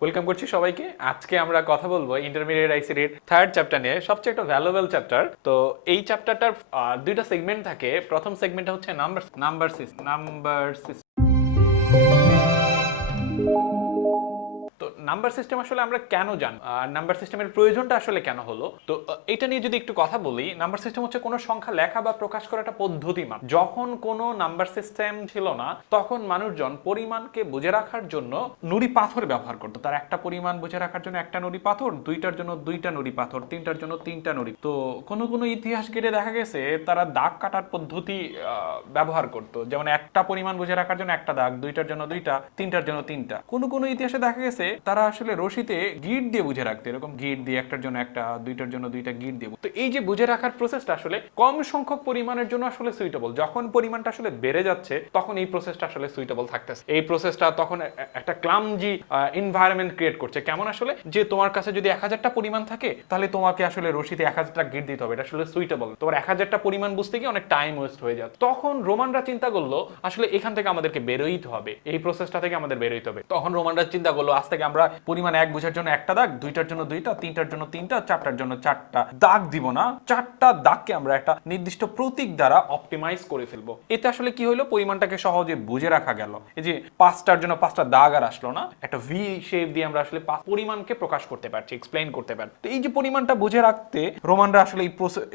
Welcome করছি সবাইকে। আজকে আমরা কথা বলবো ইন্টারমিডিয়েট আইসিটির থার্ড চ্যাপ্টার নিয়ে, সবচেয়ে একটা ভ্যালুয়েবল চ্যাপ্টার। তো এই চ্যাপ্টারটার দুইটা সেগমেন্ট থাকে। প্রথম সেগমেন্টটা হচ্ছে নাম্বার সিস্টেম। তো নাম্বার সিস্টেম আসলে আমরা কেন জানি আর নাম্বার সিস্টেমের প্রয়োজনটা আসলে কেন হলো, তো এটা নিয়ে যদি একটু কথা বলি, নাম্বার সিস্টেম হচ্ছে কোনো সংখ্যা লেখা বা প্রকাশ করার একটা পদ্ধতি মাত্র। যখন কোনো নাম্বার সিস্টেম ছিল না তখন মানুষজন পরিমাণকে বুঝে রাখার জন্য নুড়ি পাথর ব্যবহার করতো। তার একটা পরিমাণ বুঝে রাখার জন্য একটা নুড়ি পাথর, দুইটার জন্য দুইটা নুড়ি পাথর, তিনটার জন্য তিনটা নুড়ি। তো কোনো কোনো ইতিহাস ঘেটে দেখা গেছে তারা দাগ কাটার পদ্ধতি ব্যবহার করতো, যেমন একটা পরিমাণ বুঝে রাখার জন্য একটা দাগ, দুইটার জন্য দুইটা, তিনটার জন্য তিনটা। কোনো কোনো ইতিহাসে দেখা গেছে তারা আসলে রশিতে গিট দিয়ে বুঝে রাখতো, এরকম গিট দিয়ে একটার জন্য একটা, দুইটার জন্য দুইটা গিট দিয়ে। তো এই যে বুঝে রাখার প্রসেসটা আসলে কম সংখ্যক পরিমাণের জন্য আসলে সুইটেবল। যখন পরিমাণটা আসলে বেড়ে যাচ্ছে তখন এই প্রসেসটা আসলে সুইটেবল থাকতেছে। এই প্রসেসটা তখন একটা ক্লামজি এনভায়রনমেন্ট ক্রিয়েট করছে। কেমন আসলে, যে তোমার কাছে যদি 1000টা পরিমাণ থাকে তাহলে তোমাকে আসলে রশিতে 1000টা গিট দিতে হবে, এটা আসলে সুইটেবল। তোমার 1000টা পরিমাণ বুঝতে গিয়ে অনেক টাইম ওয়েস্ট হয়ে যাচ্ছে। তখন রোমানরা চিন্তা করলো আসলে এখান থেকে আমাদেরকে বেরোইতে হবে, এই প্রসেসটা থেকে আমাদের বেরোইতে হবে। তখন রোমানরা চিন্তা করলো আজ থেকে আমরা পরিমাণ এক বুঝার জন্য একটা দাগ, দুইটার জন্য দুইটা, তিনটার জন্য তিনটা, চারটার জন্য চারটা দাগ দিব না, চারটা দাগকে আমরা একটা নির্দিষ্ট প্রতীক দ্বারা অপটিমাইজ করে ফেলবো। এতে আসলে কি হলো, পরিমাণটাকে সহজে বুঝে রাখা গেল। এই যে পাঁচটার জন্য পাঁচটা দাগ আর আসলো না, একটা ভি শেপ দিয়ে আমরা আসলে পরিমাণকে প্রকাশ করতে পারছি, এক্সপ্লেইন করতে পারছি। তো এই যে পরিমাণটা বুঝে রাখতে রোমানরা আসলে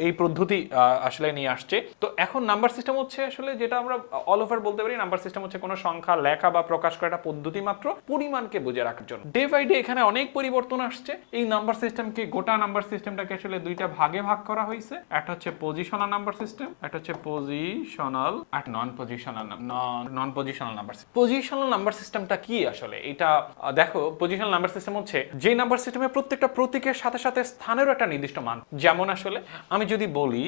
এই পদ্ধতি আসলে নিয়ে আসছে। তো এখন নাম্বার সিস্টেম হচ্ছে আসলে যেটা আমরা অল ওভার বলতে পারি, নাম্বার সিস্টেম হচ্ছে কোনো সংখ্যা লেখা বা প্রকাশ করা একটা পদ্ধতি মাত্র পরিমাণকে বুঝে রাখার জন্য। ডে বাই ডে এখানে অনেক পরিবর্তন আসছে। এই নাম্বার সিস্টেমকে, গোটা নাম্বার সিস্টেমটাকে আসলে দুইটা ভাগে ভাগ করা হয়েছে। একটা হচ্ছে পজিশনাল নাম্বার সিস্টেম, একটা হচ্ছে পজিশনাল আর non positional number system. Positional number সিস্টেমটা কি আসলে, এটা দেখো, পজিশনাল নাম্বার সিস্টেম হচ্ছে যে নাম্বার সিস্টেমে প্রত্যেকটা প্রতীকের সাথে সাথে স্থানেরও একটা নির্দিষ্ট মান। যেমন আসলে আমি যদি বলি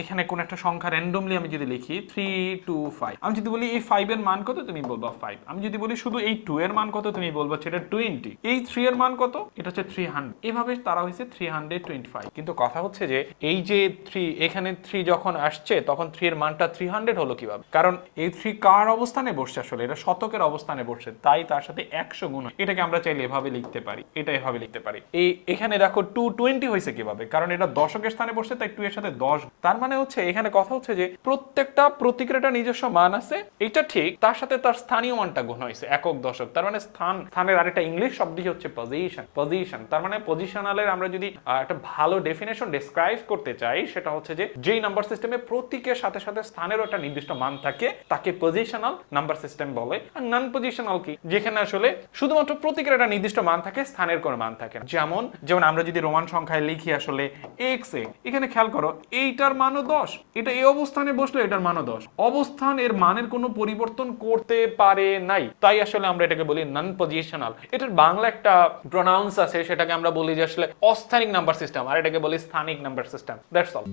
এখানে কোন একটা সংখ্যা র্যান্ডমলি আমি যদি লিখি 325, আমি যদি বলি এই 5 এর মান কত, তুমি বলবা 5। আমি যদি বলি শুধু এই 2 এর মান কত, তুমি বলবা সেটা 20। এই 3 এর মান কত, এটা হচ্ছে 300। এভাবে তারা হয়েছে 325। কিন্তু কথা হচ্ছে যে এই যে 3, এখানে 3 যখন আসছে তখন 3 এর মানটা 300 হলো কিভাবে? কারণ এই 3 কার অবস্থানে বসছে, আসলে এটা শতকের অবস্থানে বসছে, তাই তার সাথে 100 গুণ। এটাকে আমরা চাইলে এভাবে লিখতে পারি, এটা এভাবে লিখতে পারি। এখানে দেখো 220 হয়েছে কিভাবে, কারণ এটা দশকের স্থানে বসছে, তাই 2 এর সাথে 10। তার মানে হচ্ছে এখানে কথা হচ্ছে যে প্রত্যেকটা প্রতীকের একটা নিজস্ব মান আছে, এটা ঠিক, তার সাথে তার স্থানীয় মানটা গুণ হয়েছে, একক দশক। তার মানে স্থানের আরেকটা ইংলিশ শব্দই হচ্ছে পজিশন। তার মানে পজিশনালের আমরা যদি একটা ভালো ডেফিনেশন ডেসক্রাইব করতে চাই, সেটা হচ্ছে যে যেই নাম্বার সিস্টেমে প্রতীকের সাথে সাথে স্থানেরও একটা নির্দিষ্ট মান থাকে তাকে পজিশনাল নাম্বার সিস্টেম বলে। আর নন পজিশনাল কি, যেখানে আসলে শুধুমাত্র প্রতীকের একটা নির্দিষ্ট মান থাকে, স্থানের কোনো মান থাকে না। যেমন আমরা যদি রোমান সংখ্যায় লিখি আসলে x এ, এখানে খেয়াল করো এইটার মানও 10, এটা এই অবস্থানে বসলে এটার মানও 10। অবস্থান এর মানের কোনো পরিবর্তন করতে পারে নাই, তাই আসলে আমরা এটাকে বলি নন পজিশনাল। এটার বাংলা একটা প্রনাউন্স আছে, সেটাকে আমরা বলি যে আসলে অস্থানিক নাম্বার সিস্টেম, আর এটাকে বলি স্থানিক নাম্বার সিস্টেম। That's all.